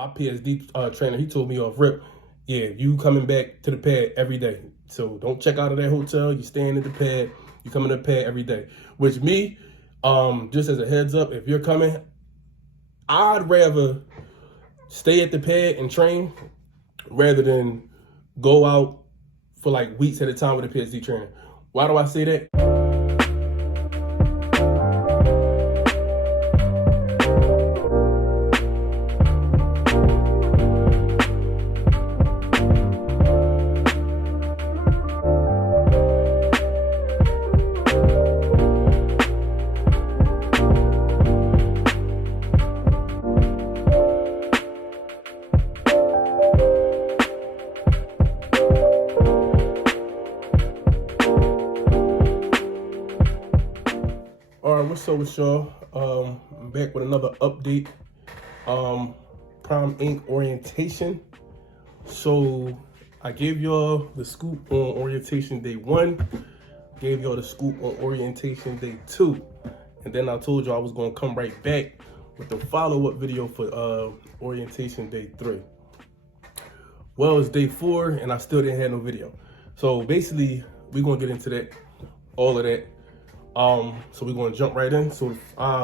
my PSD trainer, he told me off rip, yeah, you coming back to the pad every day. So don't check out of that hotel. You staying at the pad. You coming to the pad every day. Which me, just as a heads up, if you're coming, I'd rather stay at the pad and train rather than go out for like weeks at a time with a PSD trainer. Why do I say that? What's up with y'all? I'm back with another update. Prime Inc. orientation. So I gave y'all the scoop on orientation day 1, gave y'all the scoop on orientation day 2, and then I told y'all I was gonna come right back with the follow-up video for orientation day 3. Well, it's day 4 and I still didn't have no video. So basically we're gonna get into that, all of that. So we're going to jump right in. So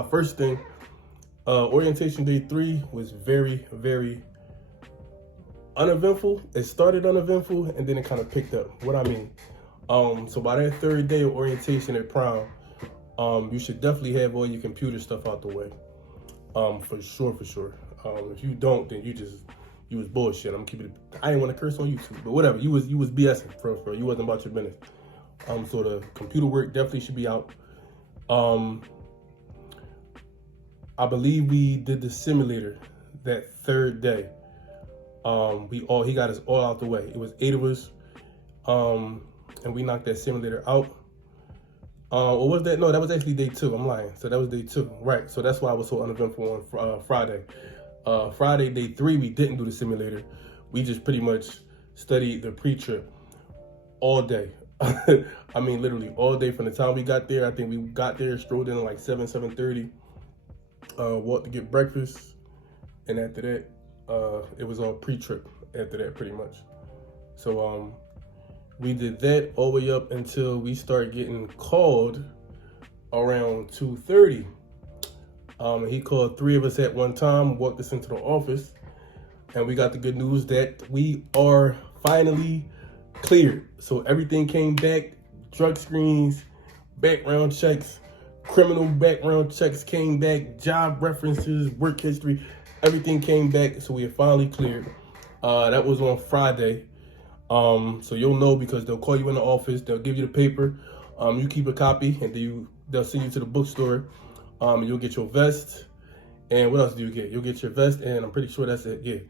first thing, orientation day 3 was very, very uneventful. It started uneventful and then it kind of picked up. What I mean, so by that 3rd day of orientation at Prime, you should definitely have all your computer stuff out the way. For sure. If you don't, then you was bullshit. I'm keeping it. I ain't want to curse on YouTube, but whatever. You was BSing for real. You wasn't about your business. So the computer work definitely should be out. I believe we did the simulator that 3rd day. He got us all out the way. It was 8 of us, and we knocked that simulator out. Or was that? No, that was actually day 2. I'm lying. So that was day 2, right? So that's why I was so uneventful on Friday. Friday day 3, we didn't do the simulator. We just pretty much studied the pre-trip all day. I mean, literally all day from the time we got there. I think we got there, strolled in at like 7:30, walked to get breakfast, and after that, it was all pre-trip after that pretty much. So we did that all the way up until we started getting called around 2:30. He called 3 of us at one time, walked us into the office, and we got the good news that we are finally cleared. So everything came back, drug screens, background checks, criminal background checks came back, job references, work history, everything came back. So we are finally cleared. That was on Friday. So you'll know because they'll call you in the office, they'll give you the paper, you keep a copy, and they'll send you to the bookstore. You'll get your vest, and what else do you get? You'll get your vest, and I'm pretty sure that's it. Yeah,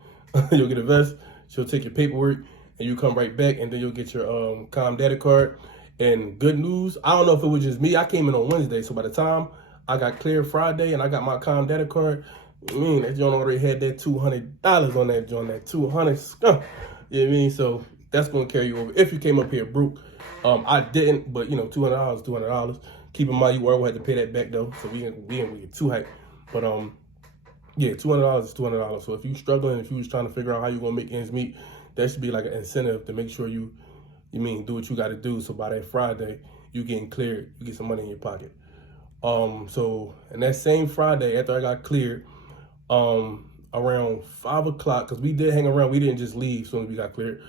you'll get a vest. She'll take your paperwork, and you come right back, and then you'll get your com data card. And good news, I don't know if it was just me. I came in on Wednesday, so by the time I got cleared Friday and I got my com data card, that joint already had that $200 on that joint, that 200 skunk. You know what I mean? So that's gonna carry you over if you came up here broke. I didn't, but $200. Keep in mind you always had to pay that back though, so we didn't get too hyped. But yeah, $200 is $200. So if you struggling, if you was trying to figure out how you gonna make ends meet, that should be like an incentive to make sure you do what you got to do. So by that Friday, you getting cleared, you get some money in your pocket. So and that same Friday after I got cleared, around 5 o'clock, because we did hang around. We didn't just leave as soon as we got cleared.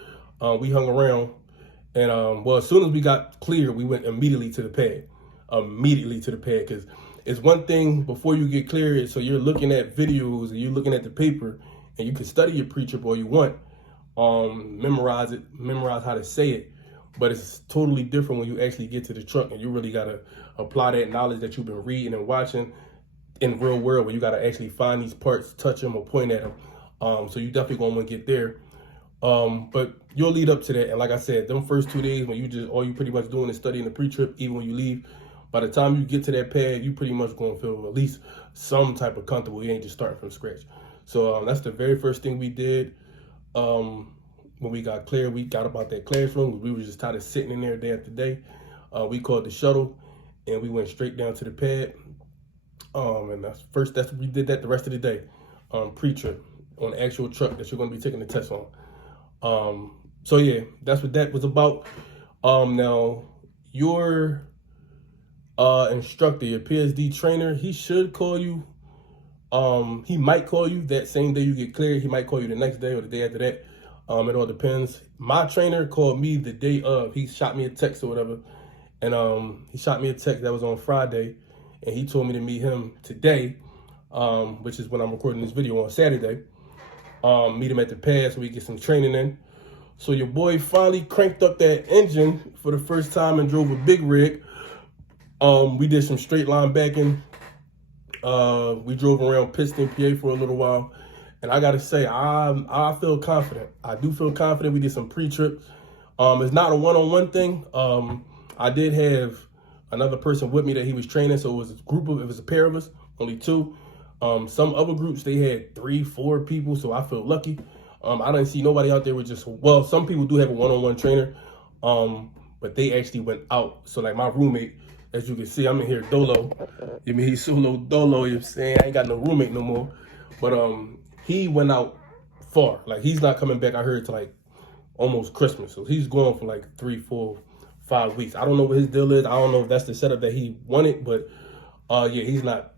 We hung around, and well, as soon as we got cleared, we went immediately to the pad. Because it's one thing before you get cleared, so you're looking at videos and you're looking at the paper, and you can study your pre-trip all you want. Memorize how to say it, but it's totally different when you actually get to the truck and you really gotta apply that knowledge that you've been reading and watching in real world, where you gotta actually find these parts, touch them or point at them. So you definitely gonna want to get there. But you'll lead up to that, and like I said, them first 2 days when all you pretty much doing is studying the pre-trip, even when you leave, by the time you get to that pad, you pretty much gonna feel at least some type of comfortable. You ain't just starting from scratch. So that's the very first thing we did. When we got clear, we got about that classroom. We were just tired of sitting in there day after day. We called the shuttle, and we went straight down to the pad. And we did that the rest of the day. Pre-trip. on the actual truck that you're going to be taking the test on. So yeah, that's what that was about. Now your instructor, your PSD trainer, he should call you. He might call you that same day you get cleared. He might call you the next day or the day after that. It all depends. My trainer called me the day of. He shot me a text or whatever. And he shot me a text that was on Friday. And he told me to meet him today, which is when I'm recording this video on Saturday. Meet him at the pad so we get some training in. So your boy finally cranked up that engine for the first time and drove a big rig. We did some straight line backing. We drove around Piston, PA for a little while. And I got to say, I feel confident. I do feel confident. We did some pre-trip. It's not a one-on-one thing. I did have another person with me that he was training. So it was a pair of us, only two. Some other groups, they had 3, 4 people. So I feel lucky. I didn't see nobody out there with some people do have a one-on-one trainer. But they actually went out. So like my roommate, as you can see, I'm in here dolo. I mean, he's solo dolo, you know what I'm saying? I ain't got no roommate no more. But he went out far. Like, he's not coming back, I heard, to like almost Christmas. So he's going for like 3, 4, 5 weeks. I don't know what his deal is. I don't know if that's the setup that he wanted, but yeah, he's not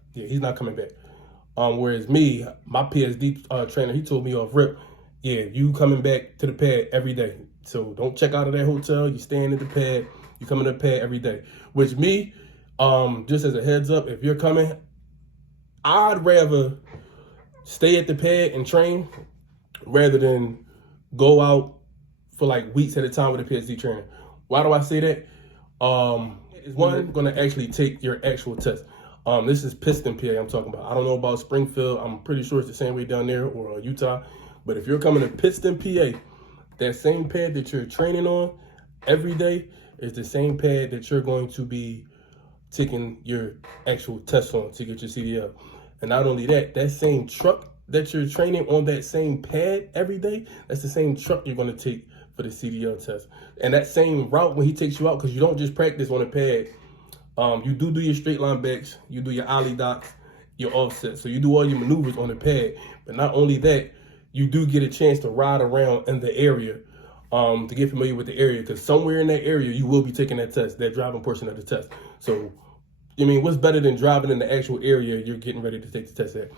coming back. Whereas me, my PSD trainer, he told me off rip, yeah, you coming back to the pad every day. So don't check out of that hotel. You staying at the pad. You coming to the pad every day. Which me, just as a heads up, if you're coming, I'd rather stay at the pad and train rather than go out for like weeks at a time with a PSD trainer. Why do I say that? Is one going to actually take your actual test. This is Piston, PA I'm talking about. I don't know about Springfield. I'm pretty sure it's the same way down there, or Utah. But if you're coming to Piston, PA, that same pad that you're training on every day is the same pad that you're going to be taking your actual test on to get your CDL. And not only that, that same truck that you're training on, that same pad every day, that's the same truck you're going to take for the CDL test. And that same route when he takes you out, because you don't just practice on a pad. You do your straight line backs, you do your ollie docks, your offsets. So you do all your maneuvers on the pad. But not only that, you do get a chance to ride around in the area to get familiar with the area, because somewhere in that area you will be taking that test, that driving portion of the test. So, I mean, what's better than driving in the actual area you're getting ready to take the test at?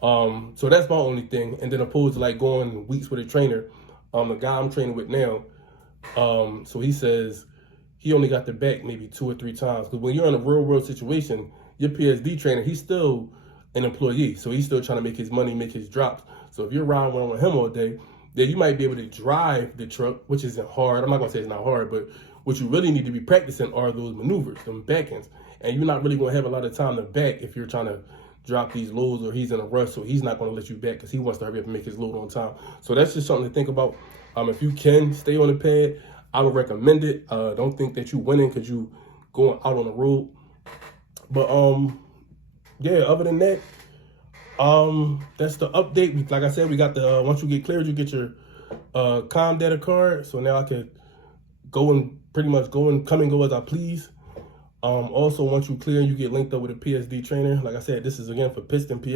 So that's my only thing. And then opposed to like going weeks with a trainer, the guy I'm training with now, so he says he only got the back maybe 2 or 3 times. Because when you're in a real world situation, your PSD trainer, he's still an employee. So he's still trying to make his money, make his drops. So if you're riding around with him all day, then you might be able to drive the truck, which isn't hard. I'm not gonna say it's not hard, but what you really need to be practicing are those maneuvers, them back ends. And you're not really gonna have a lot of time to back if you're trying to drop these loads, or he's in a rush, so he's not gonna let you back because he wants to hurry up and make his load on time. So that's just something to think about. If you can stay on the pad, I would recommend it. Don't think that you winning because you going out on the road. But yeah, other than that, that's the update. Like I said, we got the once you get cleared, you get your com data card. So now I can go and pretty much come and go as I please. Also, once you clear, you get linked up with a PSD trainer. Like I said, this is again for Piston, PA.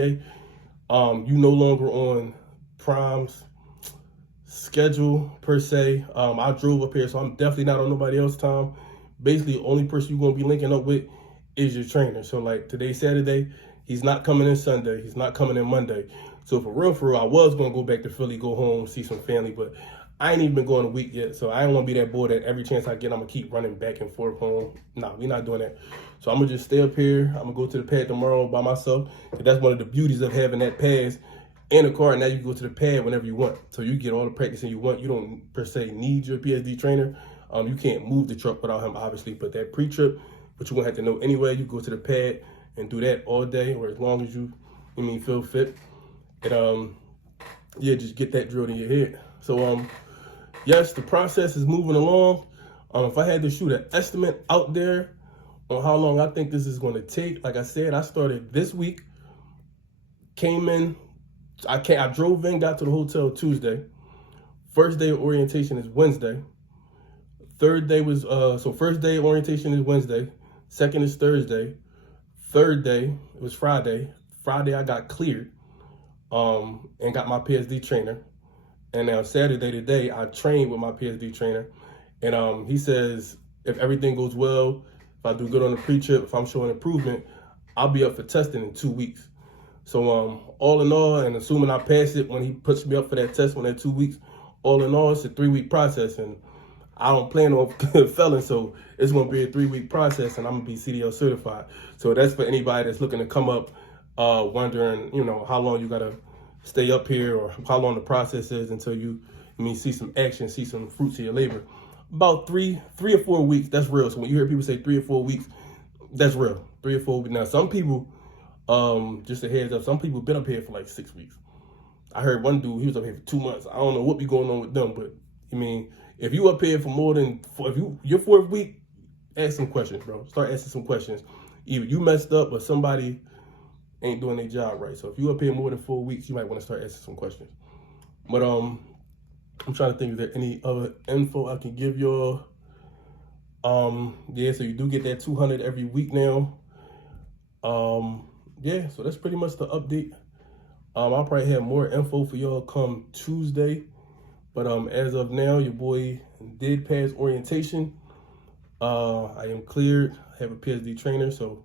You no longer on Prime's schedule per se. I drove up here, so I'm definitely not on nobody else's time. Basically, the only person you're gonna be linking up with is your trainer. So like today's Saturday, he's not coming in Sunday, he's not coming in Monday. So for real, I was gonna go back to Philly, go home, see some family, but I ain't even been going a week yet. So I don't wanna be that boy that every chance I get, I'm gonna keep running back and forth home. Nah, we're not doing that. So I'm gonna just stay up here. I'm gonna go to the pad tomorrow by myself. Cause that's one of the beauties of having that pass and a car. Now you can go to the pad whenever you want. So you get all the practicing you want. You don't per se need your PSD trainer. You can't move the truck without him, obviously, but that pre-trip, but you're gonna have to know anyway. You go to the pad and do that all day, or as long as you feel fit. And yeah, just get that drilled in your head. So yes, the process is moving along. If I had to shoot an estimate out there on how long I think this is gonna take, like I said, I started this week, came in, I drove in, got to the hotel Tuesday. First day of orientation is Wednesday. Third day was, so first day of orientation is Wednesday. Second is Thursday. Third day, it was Friday. Friday I got cleared. and got my PSD trainer. And now Saturday today, I trained with my PSD trainer. And he says if everything goes well, if I do good on the pre-trip, if I'm showing improvement, I'll be up for testing in 2 weeks. So all in all, and assuming I pass it when he puts me up for that test when that 2 weeks, all in all, it's a 3-week process. And I don't plan on failing, so it's going to be a 3-week process, and I'm going to be CDL certified. So that's for anybody that's looking to come up, wondering, how long you got to stay up here or how long the process is until you, see some action, see some fruits of your labor. About three or 4 weeks, that's real. So when you hear people say 3 or 4 weeks, that's real. 3 or 4 weeks. Now, some people, just a heads up, some people been up here for like 6 weeks. I heard one dude, he was up here for 2 months. I don't know what be going on with them, but if you up here for more than your 4th week, ask some questions, bro. Start asking some questions. Either you messed up or somebody ain't doing their job right. So if you up here more than 4 weeks, you might want to start asking some questions. But I'm trying to think, is there any other info I can give y'all? Yeah, so you do get that 200 every week now. Yeah, so that's pretty much the update. I'll probably have more info for y'all come Tuesday. But as of now, your boy did pass orientation. I am cleared. I have a PSD trainer, so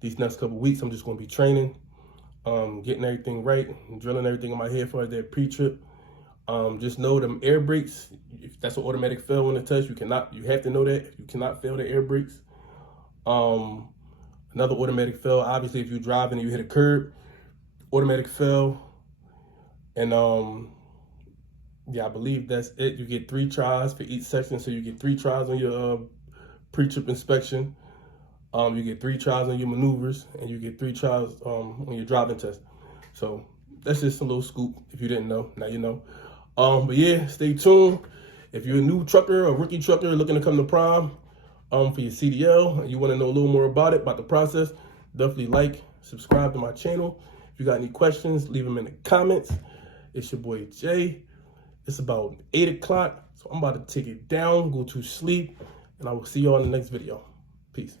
these next couple weeks, I'm just going to be training, getting everything right, drilling everything in my head for that pre-trip. Just know them air brakes, if that's an automatic fail on the test, you have to know that. You cannot fail the air brakes. Another automatic fail, obviously, if you're driving and you hit a curb, automatic fail. And yeah, I believe that's it. You get 3 tries for each section, so you get 3 tries on your pre-trip inspection. You get 3 tries on your maneuvers, and you get 3 tries on your driving test. So that's just a little scoop. If you didn't know, now you know. But yeah, stay tuned. If you're a new trucker or rookie trucker looking to come to Prime for your CDL, and you want to know a little more about it, about the process, definitely like, subscribe to my channel. If you got any questions, leave them in the comments. It's your boy Jay. It's about 8 o'clock, so I'm about to take it down, go to sleep, and I will see y'all in the next video. Peace.